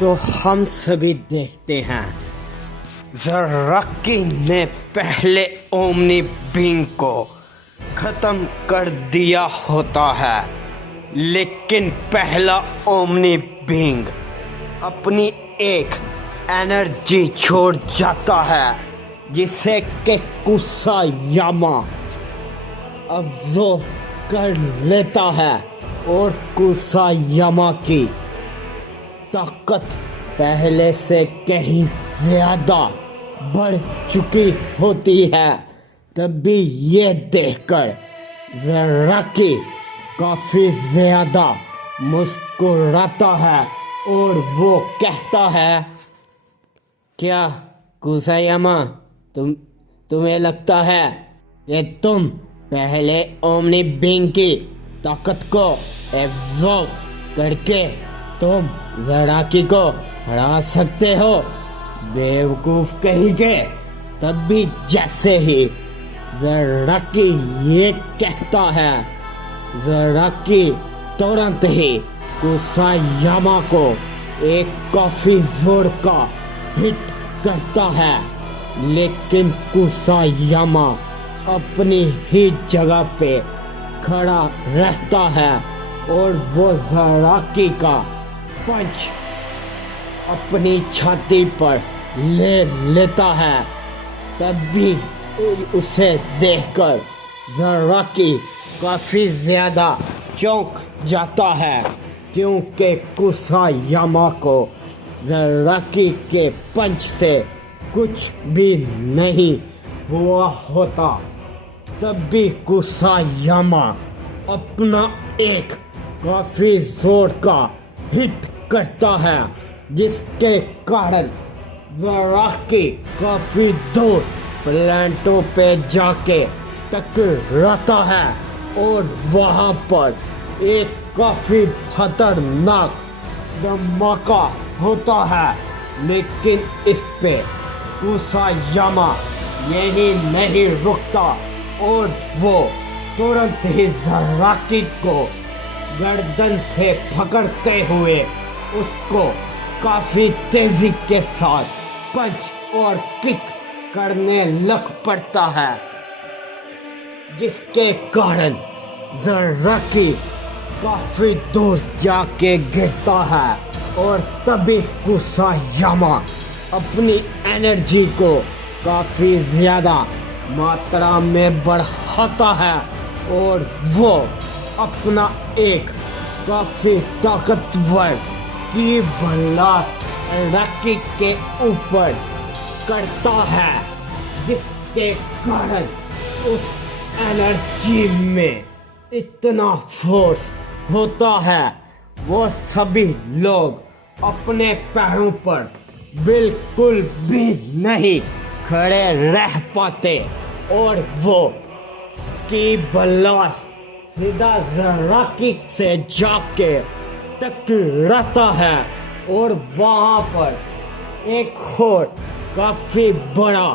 तो हम सभी देखते हैं ज़राकी ने पहले ओमनी बीइंग को ख़त्म कर दिया होता है, लेकिन पहला ओमनी बीइंग अपनी एक एनर्जी छोड़ जाता है जिसे कि कुसायामा अब्जॉर्व कर लेता है और कुसायामा की ताकत पहले से कहीं ज़्यादा बढ़ चुकी होती है। तभी ये देखकर ज़राकी काफ़ी ज़्यादा मुस्कुराता है और वो कहता है, क्या कुसायामा तुम्हें लगता है कि तुम पहले ओमनी बीइंग की ताकत को एब्जॉर्ब करके तुम ज़राकी को हरा सकते हो? बेवकूफ़ कहीं के। तभी जैसे ही ज़राकी ये कहता है, ज़राकी तुरंत ही कुसायामा को एक काफ़ी जोर का हिट करता है, लेकिन कुसायामा अपनी ही जगह पे खड़ा रहता है और वो ज़राकी का पंच अपनी छाती पर ले लेता है। तभी उसे देखकर ज़राकी काफ़ी ज़्यादा चौंक जाता है, क्योंकि कुसायामा को ज़राकी के पंच से कुछ भी नहीं हुआ होता। तभी कुसायामा अपना एक काफ़ी जोर का हिट करता है, जिसके कारण ज़राकी काफ़ी दूर प्लेनेटों पे जाके टकराता है और वहाँ पर एक काफ़ी खतरनाक धमाका होता है। लेकिन इस पे कुसायामा यही नहीं रुकता और वो तुरंत ही ज़राकी को गर्दन से पकड़ते हुए उसको काफ़ी तेजी के साथ पंच और किक करने लग पड़ता है, जिसके कारण ज़राकी काफ़ी दूर जाके गिरता है। और तभी कुसायामा अपनी एनर्जी को काफ़ी ज़्यादा मात्रा में बढ़ाता है और वो अपना एक काफ़ी ताकतवर की ब्लास्ट ज़राकी के ऊपर करता है, जिसके कारण उस एनर्जी में इतना फोर्स होता है वो सभी लोग अपने पैरों पर बिल्कुल भी नहीं खड़े रह पाते और वो की ब्लास्ट सीधा ज़राकी से जाके टकराता है और वहाँ पर एक और काफ़ी बड़ा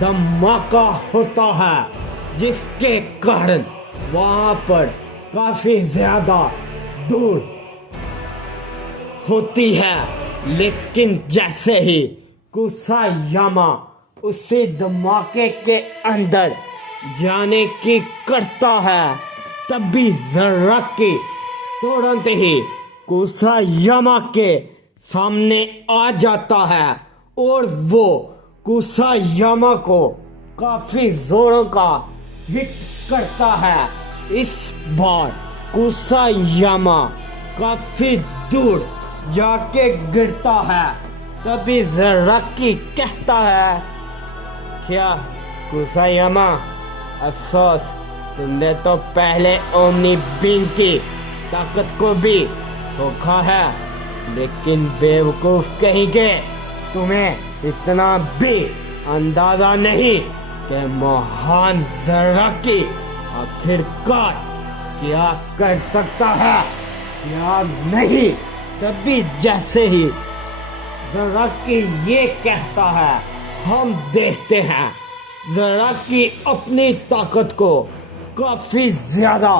धमाका होता है, जिसके कारण वहाँ पर काफ़ी ज़्यादा दूर होती है। लेकिन जैसे ही कुसायामा उसी धमाके के अंदर जाने की करता है, तभी ज़राकी तुरंत ही कुसायामा के सामने आ जाता है और वो कुसायामा को काफ़ी जोरों का हिट करता है। इस बार कुसायामा काफ़ी दूर जाके गिरता है। तभी ज़राकी कहता है, क्या कुसायामा, अफसोस तुमने तो पहले ओमनी बीइंग की ताकत को भी सोखा है, लेकिन बेवकूफ़ कहीं के, तुम्हें इतना भी अंदाज़ा नहीं कि महान ज़राकी आखिरकार क्या कर सकता है, क्या नहीं। तभी जैसे ही ज़राकी ये कहता है, हम देखते हैं ज़राकी अपनी ताकत को काफ़ी ज़्यादा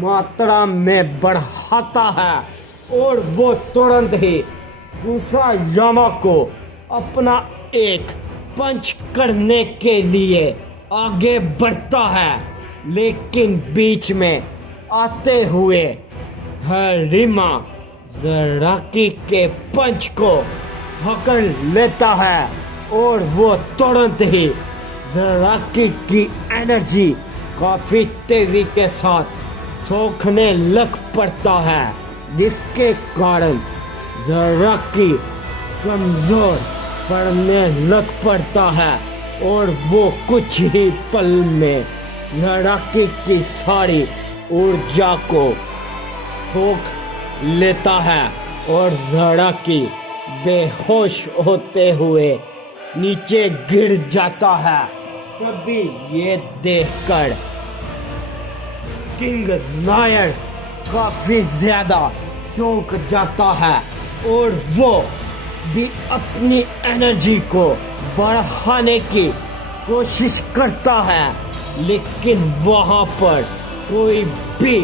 मात्रा में बढ़ाता है और वो तुरंत ही कुसायामा को अपना एक पंच करने के लिए आगे बढ़ता है, लेकिन बीच में आते हुए हरिमा ज़राकी के पंच को पकड़ लेता है और वो तुरंत ही ज़राकी की एनर्जी काफी तेजी के साथ सोखने लग पड़ता है, जिसके कारण ज़राकी कमजोर पड़ने लग पड़ता है और वो कुछ ही पल में ज़राकी की सारी ऊर्जा को सोख लेता है और ज़राकी बेहोश होते हुए नीचे गिर जाता है। तभी ये देखकर किंग नायर काफी ज्यादा चौंक जाता है और वो भी अपनी एनर्जी को बढ़ाने की कोशिश करता है, लेकिन वहां पर कोई भी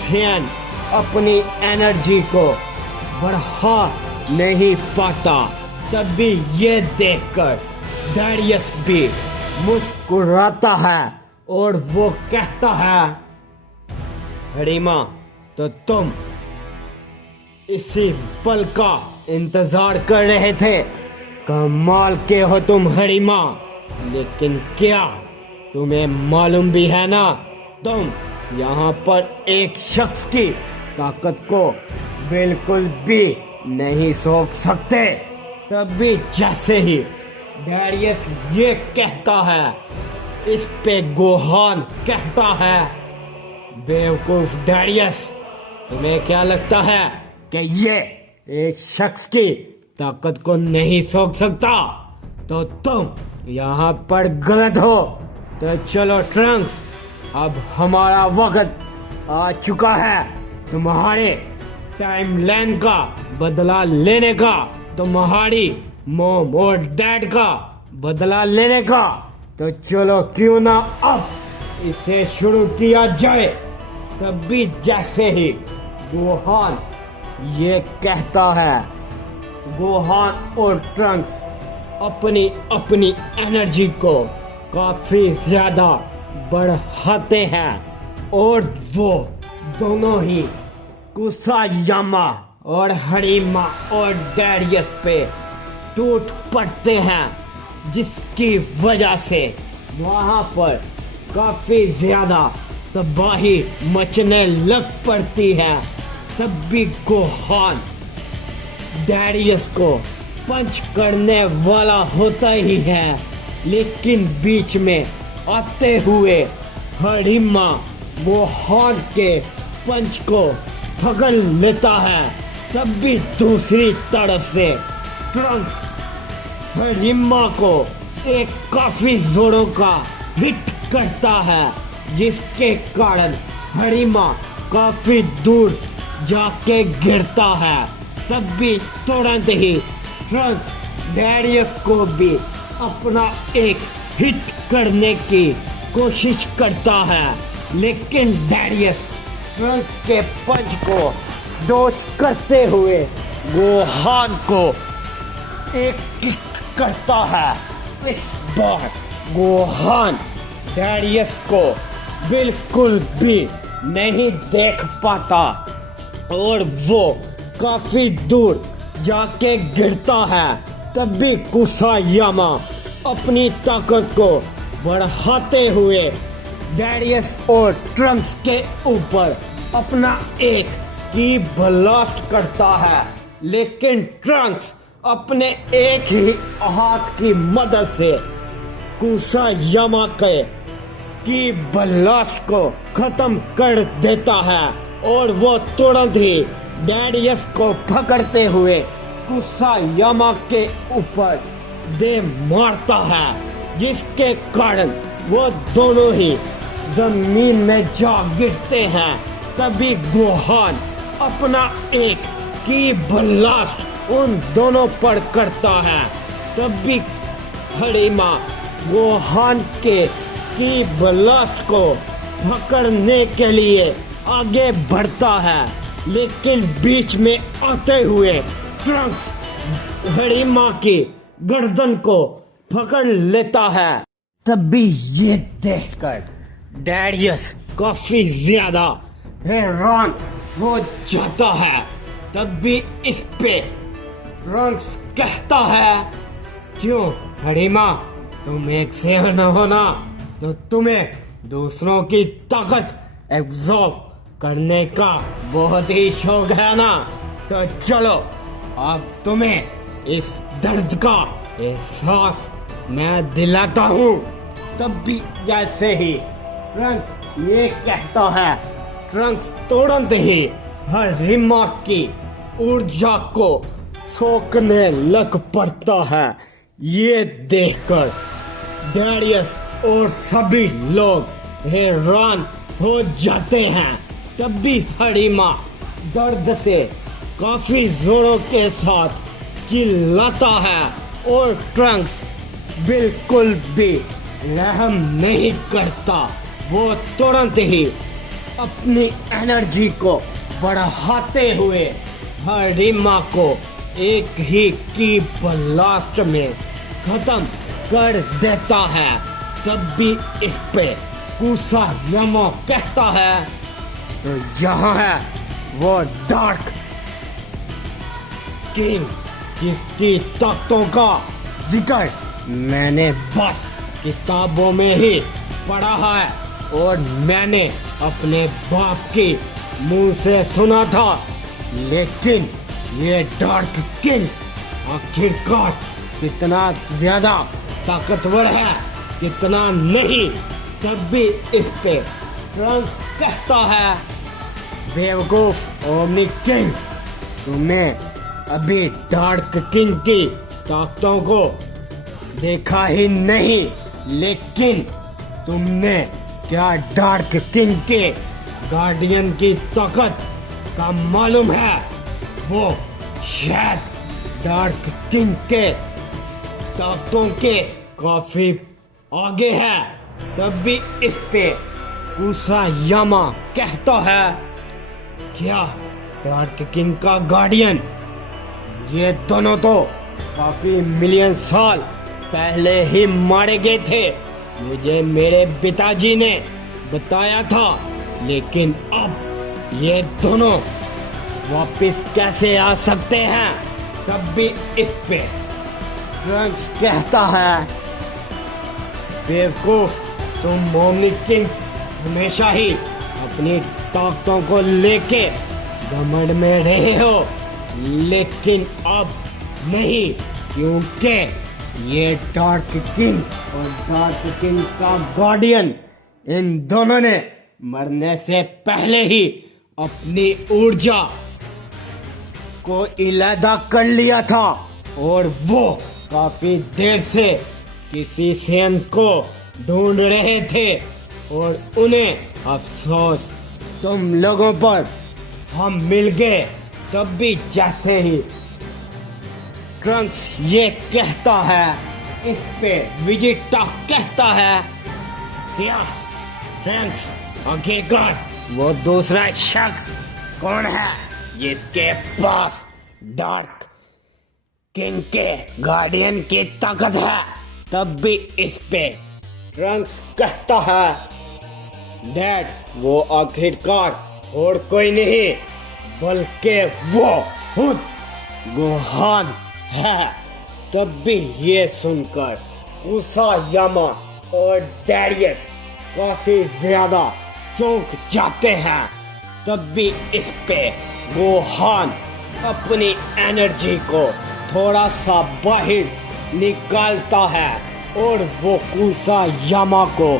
सैन अपनी एनर्जी को बढ़ा नहीं पाता। तभी ये देखकर डेरियस भी मुस्कुराता है और वो कहता है, हरिमा, तो तुम इसी पल का इंतजार कर रहे थे। कमाल के हो तुम हरिमा, लेकिन क्या तुम्हें मालूम भी है ना, तुम यहाँ पर एक शख्स की ताकत को बिल्कुल भी नहीं सोच सकते। तभी जैसे ही डेरियस ये कहता है, इस पे गोहान कहता है, बेवकूफ डेरियस, तुम्हें क्या लगता है कि ये एक शख्स की ताकत को नहीं सोच सकता? तो तुम यहाँ पर गलत हो। तो चलो ट्रंक्स, अब हमारा वक्त आ चुका है तुम्हारे टाइमलाइन का बदला लेने का, तुम्हारी मॉम और डैड का बदला लेने का। तो चलो क्यों ना अब इसे शुरू किया जाए। तभी जैसे ही गोहान ये कहता है, गोहान और ट्रंक्स अपनी अपनी एनर्जी को काफी ज्यादा बढ़ाते हैं और वो दोनों ही कुसायामा और हरिमा और डेरियस पे टूट पड़ते हैं, जिसकी वजह से वहां पर काफी ज्यादा तबाही मचने लग पड़ती है। तब भी गोहान डेरियस को पंच करने वाला होता ही है, लेकिन बीच में आते हुए हरिमा गोहान के पंच को पकड़ लेता है। तब भी दूसरी तरफ से ट्रंक्स हरिमा को एक काफी जोरों का हिट करता है, जिसके कारण हरिमा काफी दूर जाके गिरता है। तब भी तुरंत ही ट्रंक्स डेरियस को भी अपना एक हिट करने की कोशिश करता है, लेकिन डेरियस ट्रंक्स के पंच को डॉज करते हुए गोहान को एक किक करता है। इस बार गोहान डेरियस को बिल्कुल भी नहीं देख पाता और वो काफी दूर जाके गिरता है। तब भी कुसायामा अपनी ताकत को बढ़ाते हुए डेरियस और ट्रंक्स के ऊपर अपना एक की ब्लास्ट करता है, लेकिन ट्रंक्स अपने एक ही हाथ की मदद से कुसायामा के की ब्लास्ट को खत्म कर देता है और वो तुरंत ही डेरियस को पकड़ते हुए कुसायामा के ऊपर दे मारता है, जिसके कारण वो दोनों ही जमीन में जा गिरते हैं। तभी गोहान अपना एक की ब्लास्ट उन दोनों पर करता है। तभी हरिमा गोहान के की ब्लास्ट को पकड़ने के लिए आगे बढ़ता है, लेकिन बीच में आते हुए ट्रंक्स हरिमा की गर्दन को पकड़ लेता है। तभी ये देखकर डैरियस काफी ज्यादा हैरान हो जाता है। तब भी इस पे ट्रंक्स कहता है, क्यों हरिमा, तुम एक शेर न होना तो तुम्हें दूसरों की ताकत एब्जॉर्ब करने का बहुत ही शौक है ना? तो चलो अब तुम्हें इस दर्द का एहसास मैं दिलाता हूँ। तब भी जैसे ही ट्रंक्स ये कहता है, ट्रंक्स तुरंत ही हरिमा की ऊर्जा को सोखने लग पड़ता है। ये देखकर डैरियस और सभी लोग हैरान हो जाते हैं। तब भी हरिमा दर्द से काफी जोरों के साथ चिल्लाता है और ट्रंक्स बिल्कुल भी रहम नहीं करता। वो तुरंत ही अपनी एनर्जी को बढ़ाते हुए हरिमा को एक ही की ब्लास्ट में खत्म कर देता है। तब भी इस पे कुसायामा कहता है, तो यहाँ है वो डार्क किंग जिसकी ताकतों का जिक्र मैंने बस किताबों में ही पढ़ा है और मैंने अपने बाप के मुंह से सुना था। लेकिन ये डार्क किंग आखिरकार कितना ज्यादा ताकतवर है, कितना नहीं। तब भी इस पे ट्रंक्स कहता है, बेवकूफ ओमनी किंग, तुमने अभी डार्क किंग की ताकतों को देखा ही नहीं, लेकिन तुमने क्या डार्क किंग के गार्डियन की ताकत का मालूम है? वो शायद डार्क किंग के ताकतों के काफी आगे है। तब भी इस पे कुसायामा कहता है, क्या डार्क किंग का गार्डियन? ये दोनों तो काफी मिलियन साल पहले ही मारे गए थे, मुझे मेरे पिताजी ने बताया था। लेकिन अब ये दोनों वापस कैसे आ सकते हैं? तब भी इस पे ट्रंक्स कहता है, बेवकूफ, तुम ओमनी किंग हमेशा ही अपनी ताकतों को लेके घमंड में रहे हो, लेकिन अब नहीं, क्योंकि ये डार्क किंग और डार्क किंग का गार्डियन इन दोनों ने मरने से पहले ही अपनी ऊर्जा को इलादा कर लिया था और वो काफी देर से किसी सेंट को ढूंढ रहे थे और उन्हें अफसोस तुम लोगों पर हम मिल गए। तब भी जैसे ही ट्रंक्स ये कहता है, इस पे विजिटा कहता है, क्या ट्रंक्स, आखिरकार वो दूसरा शख्स कौन है जिसके पास डार्क किंग के गार्डियन की ताकत है? तब भी इस पे ट्रंक्स कहता है, डैड, वो आखिरकार और कोई नहीं बल्कि वो खुद गोहान है। तब भी ये सुनकर कुसायामा और डैरियस काफी ज्यादा चौंक जाते हैं। तब भी इस पे गोहान अपनी एनर्जी को थोड़ा सा बाहर निकालता है और वो कुसायामा को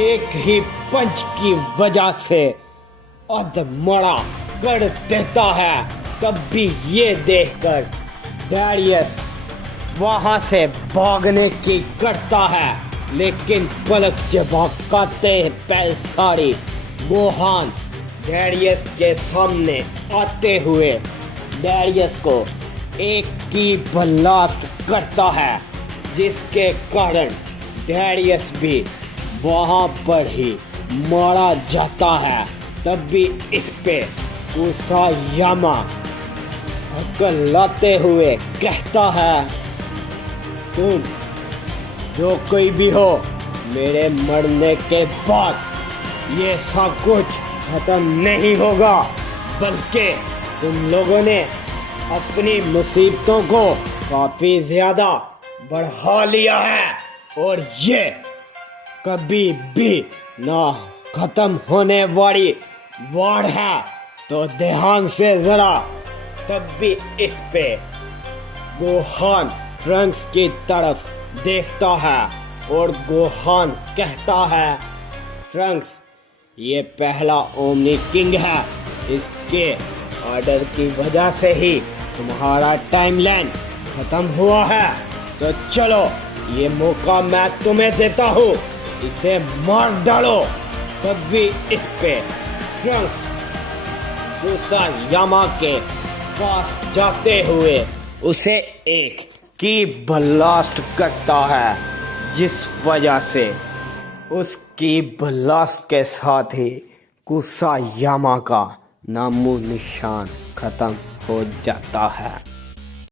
एक ही पंच की वजह से अधमरा कर देता है। तब भी ये देखकर डैरियस वहां से भागने की करता है, लेकिन पलक झपकाते सारी गोहान डैरियस के सामने आते हुए डैरियस को एक की ब्लास्ट करता है, जिसके कारण डैरियस भी वहां पर ही मारा जाता है। तब भी इस पे कुसायामा अकल लाते हुए कहता है, तुम जो कोई भी हो, मेरे मरने के बाद ये सब कुछ खत्म नहीं होगा, बल्कि तुम लोगों ने अपनी मुसीबतों को काफी ज्यादा बढ़ा लिया है और ये कभी भी ना खत्म होने वाली वार है। तो ध्यान से जरा तब भी इस पे गोहान ट्रंक्स की तरफ देखता है और गोहान कहता है, ट्रंक्स ये पहला ओमनी किंग है, इसके ऑर्डर की वजह से ही तुम्हारा टाइमलाइन खत्म हुआ है। तो चलो ये मौका मैं तुम्हें देता हूँ, इसे मार डालो। तब भी इस पे ट्रंक्स गुसायामा के पास जाते हुए उसे एक की ब्लास्ट करता है, जिस वजह से उस की ब्लास्ट के साथ ही गुसायामा का नामो निशान खत्म हो जाता है।